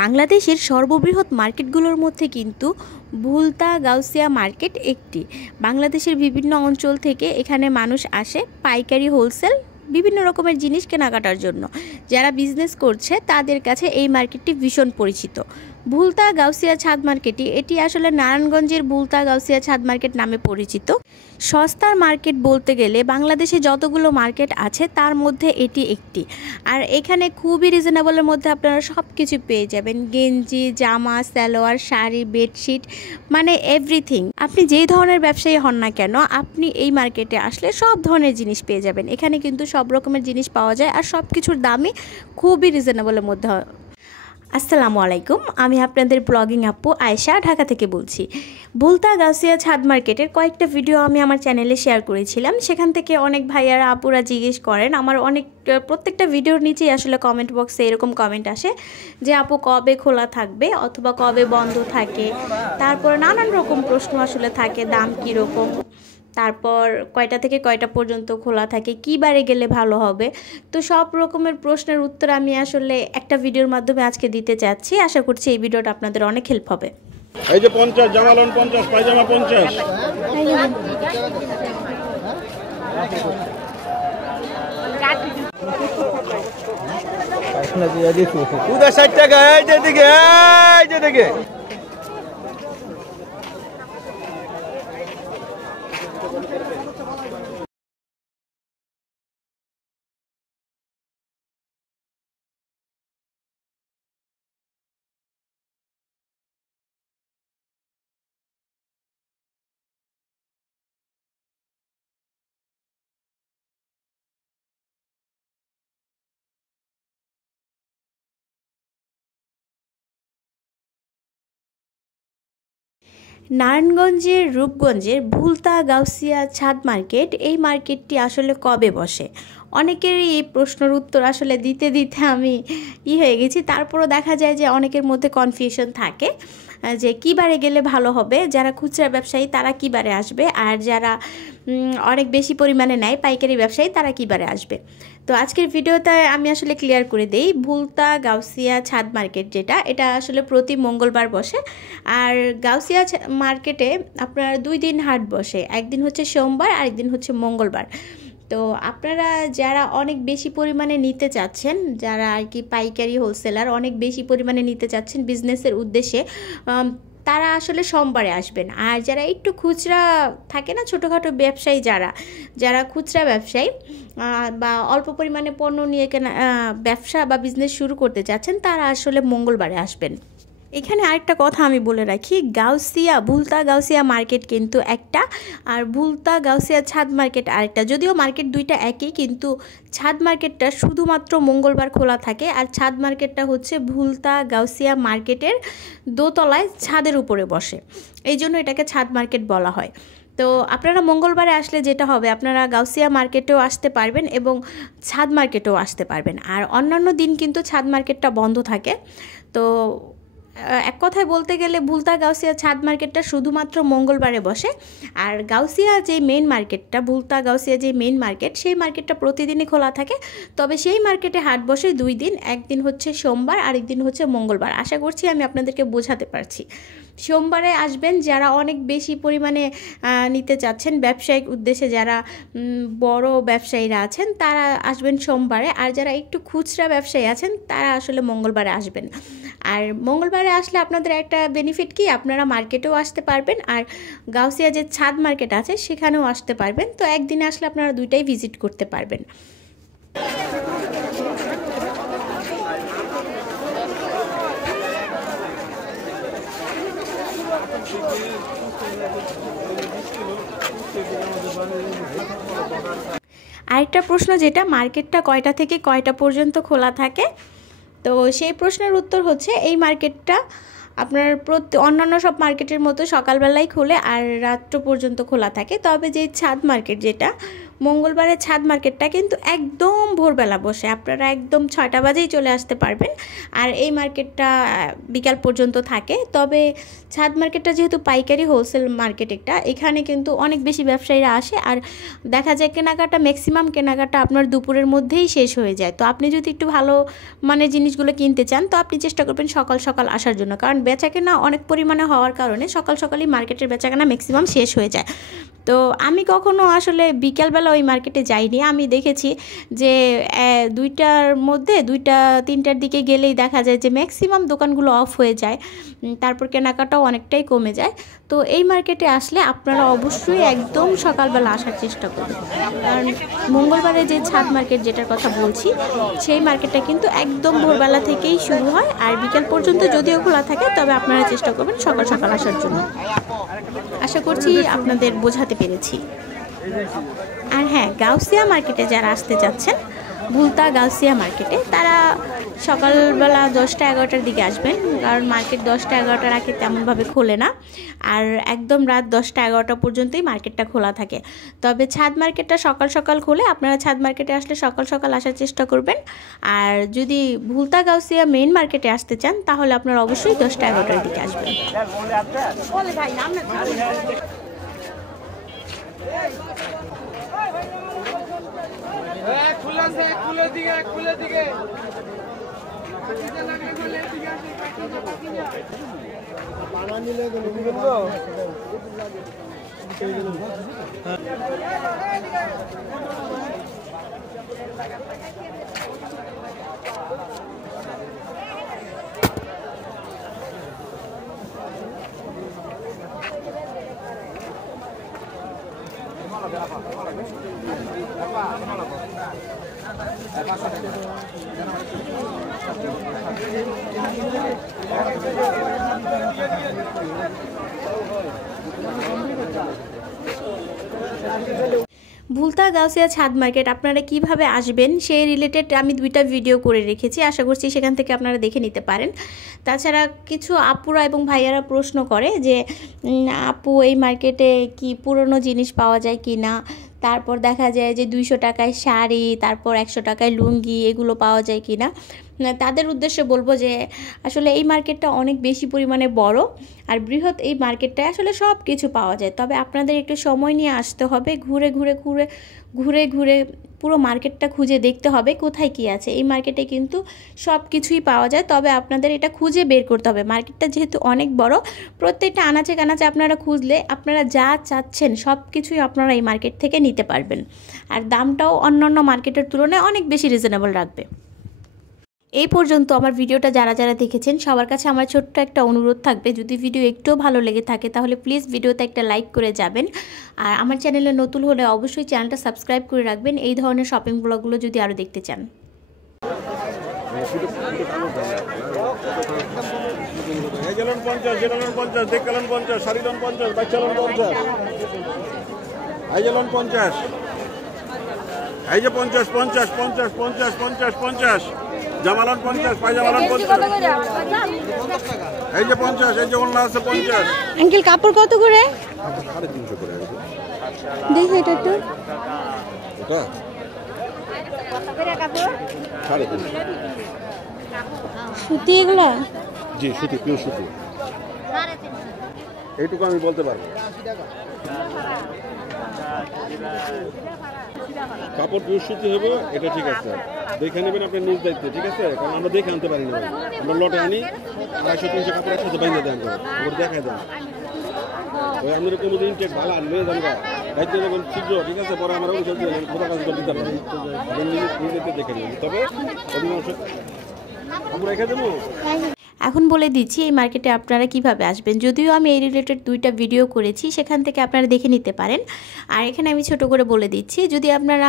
বাংলাদেশের সর্ববৃহৎ মার্কেটগুলোর মধ্যে কিন্তু ভুলতা গাউসিয়া মার্কেট একটি। বাংলাদেশের বিভিন্ন অঞ্চল থেকে এখানে মানুষ আসে পাইকারি, হোলসেল বিভিন্ন রকমের জিনিস কেনাকাটার জন্য। যারা বিজনেস করছে তাদের কাছে এই মার্কেটটি ভীষণ পরিচিত। ভুলতা গাউসিয়া ছাদ মার্কেটটি এটি আসলে নারায়ণগঞ্জের ভুলতা গাউসিয়া ছাদ মার্কেট নামে পরিচিত। সস্তার মার্কেট বলতে গেলে বাংলাদেশে যতগুলো মার্কেট আছে তার মধ্যে এটি একটি। আর এখানে খুবই রিজনেবলের মধ্যে আপনারা সব কিছু পেয়ে যাবেন, গেঞ্জি, জামা, সালোয়ার, শাড়ি, বেডশিট, মানে এভরিথিং। আপনি যেই ধরনের ব্যবসায়ী হন না কেন, আপনি এই মার্কেটে আসলে সব ধরনের জিনিস পেয়ে যাবেন। এখানে কিন্তু সব রকমের জিনিস পাওয়া যায় আর সব কিছুর দামই খুবই রিজনেবলের মধ্যে হয়। আসসালামু আলাইকুম, আমি আপনাদের ব্লগিং আপু আয়েশা ঢাকা থেকে বলছি। ভুলতা গাউসিয়া ছাদ মার্কেটের কয়েকটা ভিডিও আমি আমার চ্যানেলে শেয়ার করেছিলাম। সেখান থেকে অনেক ভাইয়ারা আপুরা জিজ্ঞেস করেন, আমার প্রত্যেকটা ভিডিওর নিচেই আসলে কমেন্ট বক্সে এরকম কমেন্ট আসে যে আপু কবে খোলা থাকবে অথবা কবে বন্ধ থাকে, তারপর নানান রকম প্রশ্ন আসলে থাকে, দাম কীরকম, তারপর কয়টা থেকে কয়টা পর্যন্ত খোলা থাকে, কী বারে গেলে ভালো হবে। তো সব রকমের প্রশ্নের উত্তর আমি আসলে একটা ভিডিওর মাধ্যমে আজকে দিতে চাচ্ছি। আশা করছি এই ভিডিওটা আপনাদের অনেক হেল্প হবে। এই যে 50 জামালন 50, পায়জামা 50। উদা 60 টাকা, এই যে দিকে, এই যে দিকে। নারায়ণগঞ্জের রূপগঞ্জের ভুলতা গাউসিয়া ছাদ মার্কেট, এই মার্কেটটি আসলে কবে বসে? অনেকেরই এই প্রশ্নের উত্তর আসলে দিতে দিতে আমি হয়ে গেছি। তারপরও দেখা যায় যে অনেকের মধ্যে কনফিউশন থাকে যে কী বারে গেলে ভালো হবে। যারা খুচরা ব্যবসায়ী তারা কী বারে আসবে, আর যারা অনেক বেশি পরিমাণে নেয় পাইকারি ব্যবসায়ী তারা কী বারে আসবে। তো আজকের ভিডিওতে আমি আসলে ক্লিয়ার করে দেই। ভুলতা গাউসিয়া ছাদ মার্কেট যেটা, এটা আসলে প্রতি মঙ্গলবার বসে। আর গাউসিয়া মার্কেটে আপনার 2 দিন হাট বসে, একদিন হচ্ছে সোমবার আর একদিন হচ্ছে মঙ্গলবার। তো আপনারা যারা অনেক বেশি পরিমাণে নিতে চাচ্ছেন, যারা আর কি পাইকারি হোলসেলার অনেক বেশি পরিমাণে নিতে চাচ্ছেন বিজনেসের উদ্দেশ্যে, তারা আসলে সোমবারে আসবেন। আর যারা একটু খুচরা থাকে না, ছোটোখাটো ব্যবসায়ী, যারা খুচরা ব্যবসায়ী বা অল্প পরিমাণে পণ্য নিয়ে কেনা ব্যবসা বা বিজনেস শুরু করতে চাচ্ছেন, তারা আসলে মঙ্গলবারে আসবেন। এখানে আরেকটা কথা আমি বলে রাখি, ভুলতা গাউসিয়া মার্কেট কিন্তু একটা, আর ভুলতা গাউসিয়া ছাদ মার্কেট আরেকটা। যদিও মার্কেট দুইটা একই, কিন্তু ছাদ মার্কেটটা শুধুমাত্র মঙ্গলবার খোলা থাকে। আর ছাদ মার্কেটটা হচ্ছে ভুলতা গাউসিয়া মার্কেটের দোতলায় ছাদের উপরে বসে, এই জন্য এটাকে ছাদ মার্কেট বলা হয়। তো আপনারা মঙ্গলবারে আসলে যেটা হবে, আপনারা গাউসিয়া মার্কেটেও আসতে পারবেন এবং ছাদ মার্কেটেও আসতে পারবেন। আর অন্যান্য দিন কিন্তু ছাদ মার্কেটটা বন্ধ থাকে। তো এক কথায় বলতে গেলে ভুলতা গাউসিয়া ছাদ মার্কেটটা শুধুমাত্র মঙ্গলবারে বসে। আর গাউসিয়া যে মেইন মার্কেটটা, ভুলতা গাউসিয়া যে মেইন মার্কেট, সেই মার্কেটটা প্রতিদিনই খোলা থাকে। তবে সেই মার্কেটে হাট বসে 2 দিন, একদিন হচ্ছে সোমবার আর একদিন হচ্ছে মঙ্গলবার। আশা করছি আমি আপনাদেরকে বোঝাতে পারছি। সোমবারে আসবেন যারা অনেক বেশি পরিমাণে নিতে চাচ্ছেন ব্যবসায়িক উদ্দেশ্যে, যারা বড় ব্যবসায়ীরা আছেন তারা আসবেন সোমবারে। আর যারা একটু খুচরা ব্যবসায়ী আছেন তারা আসলে মঙ্গলবারে আসবেন। আর মঙ্গলবারে আসলে আপনাদের একটা বেনিফিট কি, আপনারা মার্কেটেও আসতে পারবেন আর গাউসিয়া যে ছাদ মার্কেট আছে সেখানেও আসতে পারবেন। তো একদিনে আসলে আপনারা দুইটাই ভিজিট করতে পারবেন। আরেকটা প্রশ্ন যেটা, মার্কেটটা কয়টা থেকে কয়টা পর্যন্ত খোলা থাকে? তো সেই প্রশ্নের উত্তর হচ্ছে, এই মার্কেটটা আপনার অন্যান্য সব মার্কেটের মতো সকালবেলায় খোলে আর রাত্র পর্যন্ত খোলা থাকে। তবে যে ছাদ মার্কেট যেটা, মঙ্গলবারের ছাদ মার্কেটটা কিন্তু একদম ভোরবেলা বসে, আপনারা একদম 6টা বাজেই চলে আসতে পারবেন। আর এই মার্কেটটা বিকাল পর্যন্ত থাকে। তবে ছাদ মার্কেটটা যেহেতু পাইকারি হোলসেল মার্কেট একটা, এখানে কিন্তু অনেক বেশি ব্যবসায়ীরা আসে, আর দেখা যায় কেনাকাটা ম্যাক্সিমাম কেনাকাটা আপনার দুপুরের মধ্যেই শেষ হয়ে যায়। তো আপনি যদি একটু ভালো মানে জিনিসগুলো কিনতে চান তো আপনি চেষ্টা করবেন সকাল সকাল আসার জন্য, কারণ বেচাকেনা অনেক পরিমাণে হওয়ার কারণে সকাল সকালই মার্কেটের বেচাকেনা ম্যাক্সিমাম শেষ হয়ে যায়। তো আমি কখনো আসলে বিকালবেলা ওই মার্কেটে যাইনি। আমি দেখেছি যে 2টার মধ্যে 2টা-3টার দিকে গেলেই দেখা যায় যে ম্যাক্সিমাম দোকানগুলো অফ হয়ে যায়, তারপর কেনাকাটাও অনেকটাই কমে যায়। তো এই মার্কেটে আসলে আপনারা অবশ্যই একদম সকালবেলা আসার চেষ্টা করবেন, কারণ মঙ্গলবারে যে ছাদ মার্কেট যেটার কথা বলছি সেই মার্কেটটা কিন্তু একদম ভোরবেলা থেকেই শুরু হয়, আর বিকেল পর্যন্ত যদিও খোলা থাকে, তবে আপনারা চেষ্টা করবেন সকাল সকাল আসার জন্য। আশা করছি আপনাদের বোঝাতে পেরেছি। আর হ্যাঁ, গাউসিয়া মার্কেটে যারা আসতে যাচ্ছেন, ভুলতা গাউসিয়া মার্কেটে, তারা সকালবেলা 10টা-11টার দিকে আসবেন, কারণ মার্কেট 10টা-11টার আগে তেমনভাবে খোলে না, আর একদম রাত 10টা-11টা পর্যন্তই মার্কেটটা খোলা থাকে। তবে ছাদ মার্কেটটা সকাল সকাল খোলে, আপনারা ছাদ মার্কেটে আসলে সকাল সকাল আসার চেষ্টা করবেন। আর যদি ভুলতা গাউসিয়া মেইন মার্কেটে আসতে চান তাহলে আপনারা অবশ্যই 10টা-11টার দিকে আসবেন। ভুলতা গাউসিয়া ছাদ মার্কেট আপনারা কিভাবে আসবেন সেই রিলেটেড আমি 2টা ভিডিও করে রেখেছি, আশা করছি সেখান থেকে আপনারা দেখে নিতে পারেন। তাছাড়া কিছু আপুরা এবং ভাইয়ারা প্রশ্ন করে যে আপু এই মার্কেটে কি পুরনো জিনিস পাওয়া যায় কি না, তারপর দেখা যায় যে 200 টাকায় শাড়ি, তারপর 100 টাকায় লুঙ্গি, এগুলো পাওয়া যায় কি না। তাদের উদ্দেশ্যে বলবো যে আসলে এই মার্কেটটা অনেক বেশি পরিমাণে বড় আর বৃহৎ। এই মার্কেটটায় আসলে সব কিছু পাওয়া যায়, তবে আপনাদের একটু সময় নিয়ে আসতে হবে, ঘুরে ঘুরে ঘুরে ঘুরে ঘুরে পুরো মার্কেটটা খুঁজে দেখতে হবে কোথায় কি আছে। এই মার্কেটে কিন্তু সব কিছুই পাওয়া যায়, তবে আপনাদের এটা খুঁজে বের করতে হবে। মার্কেটটা যেহেতু অনেক বড়, প্রত্যেকটা আনাচে কানাচে আপনারা খুঁজলে আপনারা যা চাচ্ছেন সব কিছুই আপনারা এই মার্কেট থেকে নিতে পারবেন, আর দামটাও অন্যান্য মার্কেটের তুলনায় অনেক বেশি রিজনেবল রাখবে। এই পর্যন্ত আমার ভিডিওটা যারা যারা দেখেছেন সবার কাছে আমার ছোট্ট একটা অনুরোধ থাকবে, যদি ভিডিও একটুও ভালো লেগে থাকে তাহলে প্লিজ ভিডিওতে একটা লাইক করে যাবেন, আর আমার চ্যানেলে নতুন হলে অবশ্যই চ্যানেলটা সাবস্ক্রাইব করে রাখবেন এই ধরনের শপিং ব্লগগুলো যদি আরও দেখতে চান। এই গেলেন 50, গেলেন 50, দেখ গেলেন 50, শাড়ি লোন 50, বাচ্চা লোন 50, এই গেলেন 50, এই যে 50, 50, 50, 50, 50, 50, জামালান 50, পায়জামালান 50, এই যে 50, এই যে ওন্না আছে 50। আঙ্কেল কাপড় কত করে? 350 করে। দেখি এটা একটু, এটা সাড়ে 300। সুতি এগুলা? জি সুতি, পিওর সুতি। এইটুকু আমি বলতে পারবো। কাপড় পিওর সুতি হবে, এটা ঠিক আছে, দেখে নেবেন আপনার নিজ দায়িত্বে, ঠিক আছে? কারণ আমরা দেখে আনতে পারি না, আমরা লটে আনি 250-300 কাপড় একসাথে বাইরে দেন, ওগুলো দেখাই দেন। ওই আমাদের কোনো দিন টেক ভালো আনলে জানবা দায়িত্ব যখন শীঘ্র, ঠিক আছে? পরে আমরা ওই কোথাও কাজ করে দিতে পারি, নিজেকে দেখে নিন। তবে অধিকাংশ আমরা রেখে দেবো। এখন বলে দিচ্ছি এই মার্কেটে আপনারা কিভাবে আসবেন, যদিও আমি এই রিলেটেড 2টা ভিডিও করেছি, সেখান থেকে আপনারা দেখে নিতে পারেন। আর এখানে আমি ছোট করে বলে দিচ্ছি, যদি আপনারা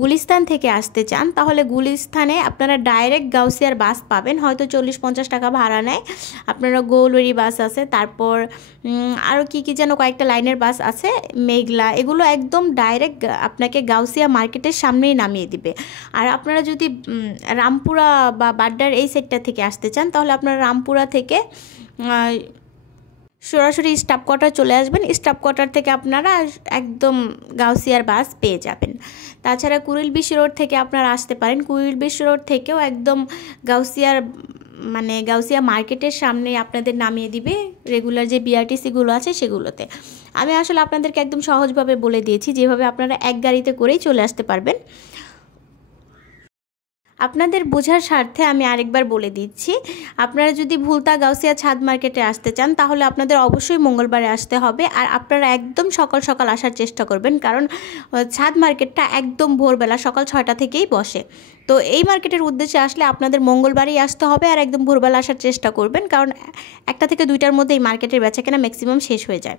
গুলিস্তান থেকে আসতে চান তাহলে গুলিস্তানে আপনারা ডাইরেক্ট গাউসিয়ার বাস পাবেন, হয়তো 40-50 টাকা ভাড়া নেয়। আপনারা গৌলরি বাস আছে, তারপর আরও কি যেন কয়েকটা লাইনের বাস আছে, মেঘলা, এগুলো একদম ডাইরেক্ট আপনাকে গাউসিয়া মার্কেটের সামনেই নামিয়ে দিবে। আর আপনারা যদি রামপুরা বা বাড্ডার এই সাইডটা থেকে আসতে চান তাহলে আপনারা রামপুরা থেকে সরাসরি স্টাফ কোয়ার্টার চলে আসবেন। স্টাফ কোয়ার্টার থেকে আপনারা একদম গাউসিয়ার বাস পেয়ে যাবেন। তাছাড়া কুড়িল বিশ্ব রোড থেকে আপনারা আসতে পারেন। কুড়িল বিশ্ব রোড থেকেও একদম গাউসিয়া মার্কেটের সামনে আপনাদের নামিয়ে দিবে রেগুলার যে বিআরটিসিগুলো আছে সেগুলোতে। আমি আসলে আপনাদেরকে একদম সহজভাবে বলে দিয়েছি যেভাবে আপনারা এক গাড়িতে করেই চলে আসতে পারবেন। আপনাদের বোঝার স্বার্থে আমি আরেকবার বলে দিচ্ছি, আপনারা যদি ভুলতা গাউসিয়া ছাদ মার্কেটে আসতে চান তাহলে আপনাদের অবশ্যই মঙ্গলবারে আসতে হবে। আর আপনারা একদম সকাল সকাল আসার চেষ্টা করবেন, কারণ ছাদ মার্কেটটা একদম ভোরবেলা সকাল 6টা থেকেই বসে। তো এই মার্কেটের উদ্দেশ্যে আসলে আপনাদের মঙ্গলবারই আসতে হবে আর একদম ভোরবেলা আসার চেষ্টা করবেন, কারণ 1টা থেকে 2টার মধ্যে এই মার্কেটের বেচাকেনা ম্যাক্সিমাম শেষ হয়ে যায়।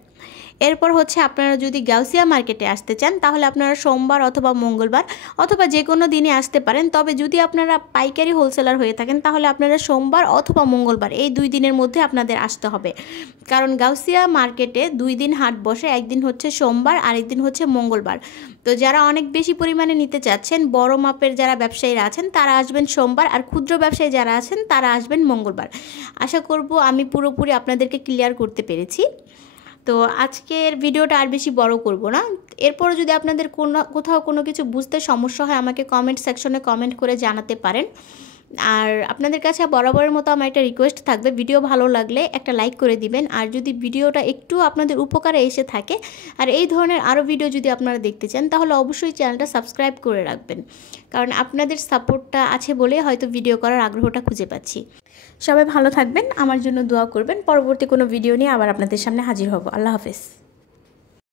এরপর হচ্ছে আপনারা যদি গাউসিয়া মার্কেটে আসতে চান তাহলে আপনারা সোমবার অথবা মঙ্গলবার অথবা যে কোনো দিনে আসতে পারেন। তবে যদি আপনারা পাইকারি হোলসেলার হয়ে থাকেন তাহলে আপনারা সোমবার অথবা মঙ্গলবার এই 2 দিনের মধ্যে আপনাদের আসতে হবে, কারণ গাউসিয়া মার্কেটে 2 দিন হাট বসে, একদিন হচ্ছে সোমবার আর একদিন হচ্ছে মঙ্গলবার। তো যারা অনেক বেশি পরিমাণে নিতে চাচ্ছেন, বড় মাপের যারা ব্যবসায়ীরা আছেন তারা আসবেন সোমবার, আর ক্ষুদ্র ব্যবসায়ী যারা আছেন তারা আসবেন মঙ্গলবার। আশা করব আমি পুরোপুরি আপনাদেরকে ক্লিয়ার করতে পেরেছি। তো আজকের ভিডিওটা আর বেশি বড় করব না। এরপরও যদি আপনাদের কোথাও কোনো কিছু বুঝতে সমস্যা হয় আমাকে কমেন্ট সেকশনে কমেন্ট করে জানাতে পারেন। আর আপনাদের কাছে বরাবরের মতো আমার একটা রিকোয়েস্ট থাকবে, ভিডিও ভালো লাগলে একটা লাইক করে দিবেন। আর যদি ভিডিওটা একটু আপনাদের উপকারে এসে থাকে আর এই ধরনের আরও ভিডিও যদি আপনারা দেখতে চান তাহলে অবশ্যই চ্যানেলটা সাবস্ক্রাইব করে রাখবেন, কারণ আপনাদের সাপোর্টটা আছে বলে হয়তো ভিডিও করার আগ্রহটা খুঁজে পাচ্ছি। সবাই ভালো থাকবেন, আমার জন্য দোয়া করবেন। পরবর্তী কোনো ভিডিও নিয়ে আবার আপনাদের সামনে হাজির হব। আল্লাহ হাফেজ।